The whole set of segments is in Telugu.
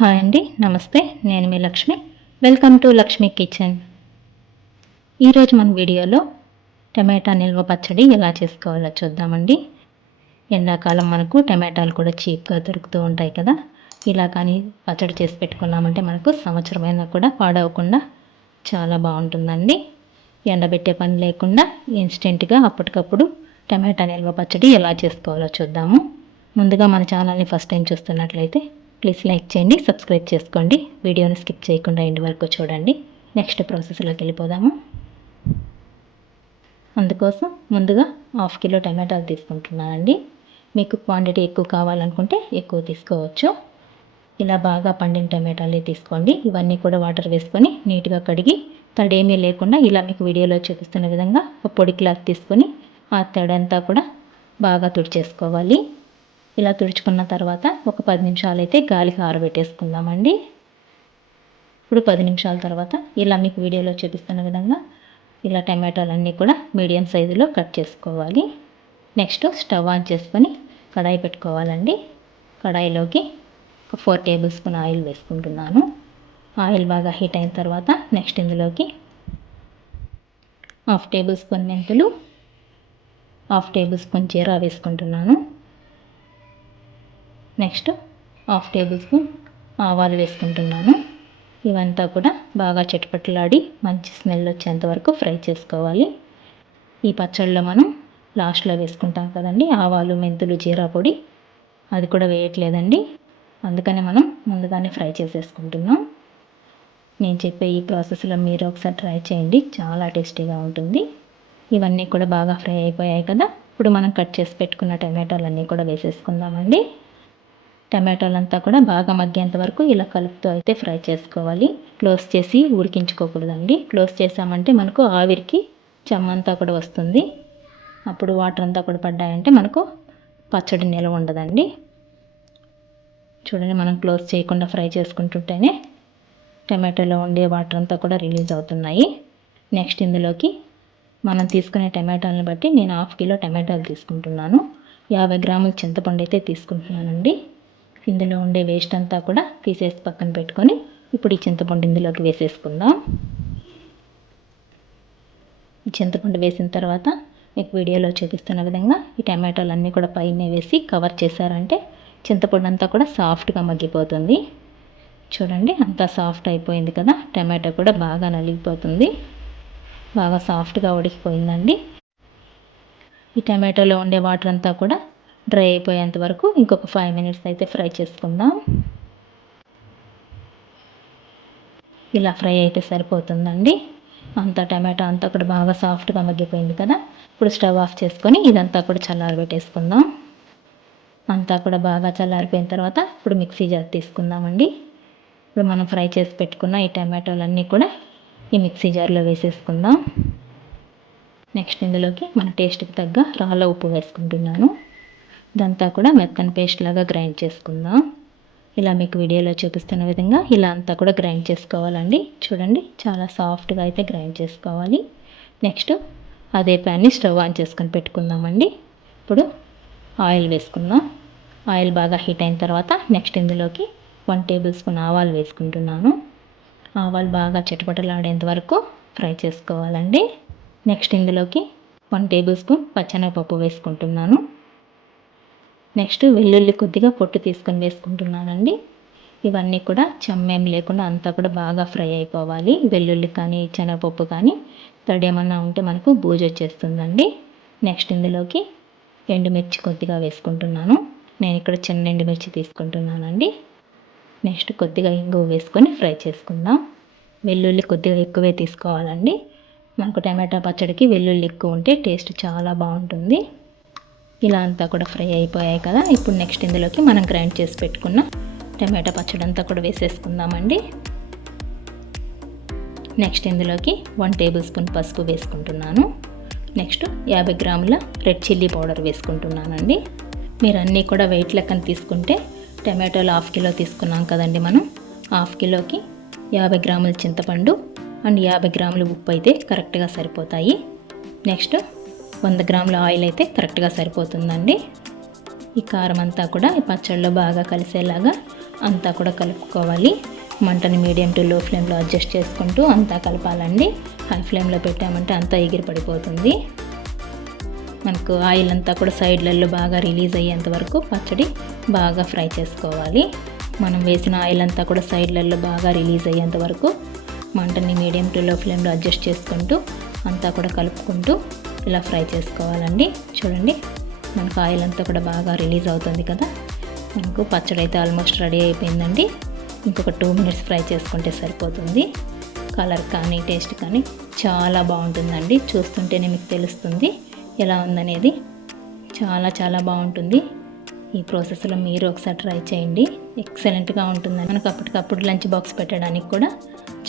హాయ్ అండి, నమస్తే. నేను మీ Lakshmi. Welcome to Lakshmi kitchen. ఈరోజు మన వీడియోలో టమాటా నిల్వ పచ్చడి ఎలా చేసుకోవాలో చూద్దామండి. ఎండాకాలం మనకు టమాటాలు కూడా చీప్గా దొరుకుతూ ఉంటాయి కదా. ఇలా కానీ పచ్చడి చేసి పెట్టుకున్నామంటే మనకు సంవత్సరమైనా కూడా పాడవకుండా చాలా బాగుంటుందండి. ఎండబెట్టే పని లేకుండా ఇన్స్టెంట్గా అప్పటికప్పుడు టమాటా నిల్వ పచ్చడి ఎలా చేసుకోవాలో చూద్దాము. ముందుగా మన ఛానల్ని ఫస్ట్ టైం చూస్తున్నట్లయితే ప్లీజ్ లైక్ చేయండి, సబ్స్క్రైబ్ చేసుకోండి. వీడియోని స్కిప్ చేయకుండా ఎండ్ వరకు చూడండి. నెక్స్ట్ ప్రాసెస్లోకి వెళ్ళిపోదాము. అందుకోసం ముందుగా 1/2 కిలో టమాటాలు తీసుకుంటున్నానండి. మీకు క్వాంటిటీ ఎక్కువ కావాలనుకుంటే ఎక్కువ తీసుకోవచ్చు. ఇలా బాగా పండిన టమాటాలే తీసుకోండి. ఇవన్నీ కూడా వాటర్ వేసుకొని నీట్గా కడిగి తడేమీ లేకుండా ఇలా మీకు వీడియోలో చూపిస్తున్న విధంగా ఒక పొడి క్లాత్ తీసుకొని ఆ తడంతా కూడా బాగా తుడిచేసుకోవాలి. ఇలా తుడుచుకున్న తర్వాత ఒక 10 నిమిషాలు అయితే గాలికి ఆరబెట్టేసుకుందామండి. ఇప్పుడు 10 నిమిషాల తర్వాత ఇలా మీకు వీడియోలో చూపిస్తున్న విధంగా ఇలా టమాటాలన్నీ కూడా మీడియం సైజులో కట్ చేసుకోవాలి. నెక్స్ట్ స్టవ్ ఆన్ చేసుకొని కడాయి పెట్టుకోవాలండి. కడాయిలోకి ఒక 4 టేబుల్ స్పూన్ ఆయిల్ వేసుకుంటున్నాను. ఆయిల్ బాగా హీట్ అయిన తర్వాత నెక్స్ట్ ఇందులోకి 1/2 టేబుల్ స్పూన్ మెంతులు, 1/2 టేబుల్ స్పూన్ జీరా వేసుకుంటున్నాను. నెక్స్ట్ 1/2 టేబుల్ స్పూన్ ఆవాలు వేసుకుంటున్నాను. ఇవంతా కూడా బాగా చిటపటలాడి మంచి స్మెల్ వచ్చేంత వరకు ఫ్రై చేసుకోవాలి. ఈ పచ్చళ్ళలో మనం లాస్ట్లో వేసుకుంటాం కదండి ఆవాలు, మెంతులు, జీరా పొడి, అది కూడా వేయట్లేదండి. అందుకని మనం ముందుగానే ఫ్రై చేసేసుకుంటున్నాం. నేను చెప్పే ఈ ప్రాసెస్లో మీరు ఒకసారి ట్రై చేయండి, చాలా టేస్టీగా ఉంటుంది. ఇవన్నీ కూడా బాగా ఫ్రై అయిపోయాయి కదా. ఇప్పుడు మనం కట్ చేసి పెట్టుకున్న టమాటాలన్నీ కూడా వేసేసుకుందామండి. టమాటాలంతా కూడా బాగా మగ్గేంత వరకు ఇలా కలుపుతూ అయితే ఫ్రై చేసుకోవాలి. క్లోజ్ చేసి ఉడికించుకోకూడదండి. క్లోజ్ చేసామంటే మనకు ఆవిరికి చెమ్మంతా కూడా వస్తుంది. అప్పుడు వాటర్ అంతా కూడా పడ్డాయంటే మనకు పచ్చడి నిలవ ఉండదండి. చూడండి, మనం క్లోజ్ చేయకుండా ఫ్రై చేసుకుంటుంటేనే టమాటాలో ఉండే వాటర్ అంతా కూడా రిలీజ్ అవుతున్నాయి. నెక్స్ట్ ఇందులోకి మనం తీసుకునే టమాటాలను బట్టి నేను 1/2 కిలో టమాటాలు తీసుకుంటున్నాను. 50 గ్రాముల చింతపండు అయితే తీసుకుంటున్నానండి. ఇందులో ఉండే వేస్ట్ అంతా కూడా తీసేసి పక్కన పెట్టుకొని ఇప్పుడు ఈ చింతపండు ఇందులోకి వేసేసుకుందాం. ఈ చింతపండు వేసిన తర్వాత మీకు వీడియోలో చూపిస్తున్న విధంగా ఈ టమాటాలన్నీ కూడా పైన వేసి కవర్ చేశారంటే చింతపండు అంతా కూడా సాఫ్ట్గా మగ్గిపోతుంది. చూడండి, అంతా సాఫ్ట్ అయిపోయింది కదా. టమాటా కూడా బాగా నలిగిపోతుంది, బాగా సాఫ్ట్గా ఉడికిపోయిందండి. ఈ టమాటోలో ఉండే వాటర్ అంతా కూడా డ్రై అయిపోయేంత వరకు ఇంకొక 5 మినిట్స్ అయితే ఫ్రై చేసుకుందాం. ఇలా ఫ్రై అయితే సరిపోతుందండి. అంతా టమాటా అంతా కూడా బాగా సాఫ్ట్గా మగ్గిపోయింది కదా. ఇప్పుడు స్టవ్ ఆఫ్ చేసుకొని ఇదంతా కూడా చల్లారబెట్టేసుకుందాం. అంతా కూడా బాగా చల్లారిపోయిన తర్వాత ఇప్పుడు మిక్సీ జార్ తీసుకుందామండి. ఇప్పుడు మనం ఫ్రై చేసి పెట్టుకున్న ఈ టమాటోలన్నీ కూడా ఈ మిక్సీ జార్లో వేసేసుకుందాం. నెక్స్ట్ ఇందులోకి మన టేస్ట్కి తగ్గ రాళ్ళ ఉప్పు వేసుకుంటున్నాను. ఇదంతా కూడా మెత్తని పేస్ట్ లాగా గ్రైండ్ చేసుకుందాం. ఇలా మీకు వీడియోలో చూపిస్తున్న విధంగా ఇలా అంతా కూడా గ్రైండ్ చేసుకోవాలండి. చూడండి, చాలా సాఫ్ట్గా అయితే గ్రైండ్ చేసుకోవాలి. నెక్స్ట్ అదే ప్యాన్ని స్టవ్ ఆన్ చేసుకొని పెట్టుకుందామండి. ఇప్పుడు ఆయిల్ వేసుకుందాం. ఆయిల్ బాగా హీట్ అయిన తర్వాత నెక్స్ట్ ఇందులోకి 1 టేబుల్ స్పూన్ ఆవాలు వేసుకుంటున్నాను. ఆవాలు బాగా చిటపటలాడేంత వరకు ఫ్రై చేసుకోవాలండి. నెక్స్ట్ ఇందులోకి 1 టేబుల్ స్పూన్ పచ్చెనగపప్పు వేసుకుంటున్నాను. నెక్స్ట్ వెల్లుల్లి కొద్దిగా పొట్టు తీసుకొని వేసుకుంటున్నానండి. ఇవన్నీ కూడా చెమ్మేం లేకుండా అంతా కూడా బాగా ఫ్రై అయిపోవాలి. వెల్లుల్లి కానీ శనగపప్పు కానీ తడేమన్నా ఉంటే మనకు బూజు వచ్చేస్తుందండి. నెక్స్ట్ ఇందులోకి ఎండుమిర్చి కొద్దిగా వేసుకుంటున్నాను. నేను ఇక్కడ చిన్న ఎండుమిర్చి తీసుకుంటున్నానండి. నెక్స్ట్ కొద్దిగా ఇంగువ వేసుకొని ఫ్రై చేసుకుందాం. వెల్లుల్లి కొద్దిగా ఎక్కువే తీసుకోవాలండి. మనకు టమాటా పచ్చడికి వెల్లుల్లి ఎక్కువ ఉంటే టేస్ట్ చాలా బాగుంటుంది. ఇలా అంతా కూడా ఫ్రై అయిపోయాయి కదా. ఇప్పుడు నెక్స్ట్ ఇందులోకి మనం గ్రైండ్ చేసి పెట్టుకున్న టమాటా పచ్చడి అంతా కూడా వేసేసుకుందామండి. నెక్స్ట్ ఇందులోకి 1 టేబుల్ స్పూన్ పసుపు వేసుకుంటున్నాను. నెక్స్ట్ 50 గ్రాముల రెడ్ చిల్లీ పౌడర్ వేసుకుంటున్నానండి. మీరు అన్నీ కూడా వెయిట్ లెక్కన తీసుకుంటే టమాటోలు 1/2 కిలో తీసుకున్నాం కదండి మనం. 1/2 కిలోకి 50 గ్రాముల చింతపండు అండ్ 50 గ్రాముల ఉప్పు అయితే కరెక్ట్గా సరిపోతాయి. నెక్స్ట్ 100 గ్రాముల ఆయిల్ అయితే కరెక్ట్గా సరిపోతుందండి. ఈ కారం అంతా కూడా ఈ పచ్చళ్ళలో బాగా కలిసేలాగా అంతా కూడా కలుపుకోవాలి. మంటని మీడియం టు లో ఫ్లేమ్లో అడ్జస్ట్ చేసుకుంటూ అంతా కలపాలండి. హై ఫ్లేమ్లో పెట్టామంటే అంతా ఎగిరి పడిపోతుంది. మనకు ఆయిల్ అంతా కూడా సైడ్లలో బాగా రిలీజ్ అయ్యేంత వరకు పచ్చడి బాగా ఫ్రై చేసుకోవాలి. మనం వేసిన ఆయిల్ అంతా కూడా సైడ్లలో బాగా రిలీజ్ అయ్యేంత వరకు మంటని మీడియం టు లో ఫ్లేమ్లో అడ్జస్ట్ చేసుకుంటూ అంతా కూడా కలుపుకుంటూ ఇలా ఫ్రై చేసుకోవాలండి. చూడండి, మనకు ఆయిల్ అంతా కూడా బాగా రిలీజ్ అవుతుంది కదా. మనకు పచ్చడి అయితే ఆల్మోస్ట్ రెడీ అయిపోయిందండి. ఇంకొక 2 మినిట్స్ ఫ్రై చేసుకుంటే సరిపోతుంది. కలర్ కానీ టేస్ట్ కానీ చాలా బాగుంటుందండి. చూస్తుంటేనే మీకు తెలుస్తుంది ఎలా ఉందనేది. చాలా బాగుంటుంది. ఈ ప్రాసెస్లో మీరు ఒకసారి ట్రై చేయండి. ఎక్సలెంట్గా ఉంటుందండి. మనకు అప్పటికప్పుడు లంచ్ బాక్స్ పెట్టడానికి కూడా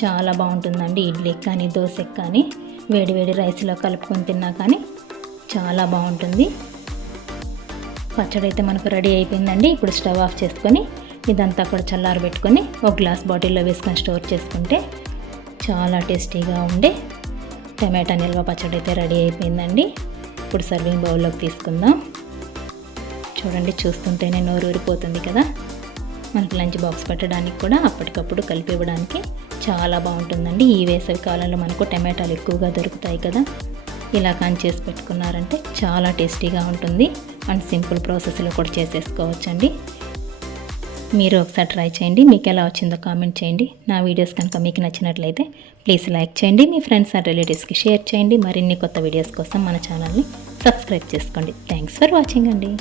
చాలా బాగుంటుందండి. ఇడ్లీకి కానీ దోశకి కానీ వేడి రైస్లో కలుపుకొని తిన్నా కానీ చాలా బాగుంటుంది. పచ్చడి అయితే మనకు రెడీ అయిపోయిందండి. ఇప్పుడు స్టవ్ ఆఫ్ చేసుకొని ఇదంతా కూడా చల్లారబెట్టుకొని ఒక గ్లాస్ బాటిల్లో వేసుకొని స్టోర్ చేసుకుంటే చాలా టేస్టీగా ఉండే టమాటా నిల్వ పచ్చడి అయితే రెడీ అయిపోయిందండి. ఇప్పుడు సర్వింగ్ బౌల్లోకి తీసుకుందాం. చూడండి, చూస్తుంటేనే నోరు ఊరిపోతుంది కదా. మనకి లంచ్ బాక్స్ పెట్టడానికి కూడా అప్పటికప్పుడు కలిపి ఇవ్వడానికి చాలా బాగుంటుందండి. ఈ వేసవి కాలంలో మనకు టమాటాలు ఎక్కువగా దొరుకుతాయి కదా. ఇలా కానీ చేసి పెట్టుకున్నారంటే చాలా టేస్టీగా ఉంటుంది. అండ్ సింపుల్ ప్రాసెస్లో కూడా చేసేసుకోవచ్చండి. మీరు ఒకసారి ట్రై చేయండి. మీకు ఎలా వచ్చిందో కామెంట్ చేయండి. నా వీడియోస్ కనుక మీకు నచ్చినట్లయితే ప్లీజ్ లైక్ చేయండి. మీ ఫ్రెండ్స్ అండ్ రిలేటివ్స్కి షేర్ చేయండి. మరిన్ని కొత్త వీడియోస్ కోసం మన ఛానల్ని సబ్స్క్రైబ్ చేసుకోండి. థ్యాంక్స్ ఫర్ వాచింగ్ అండి.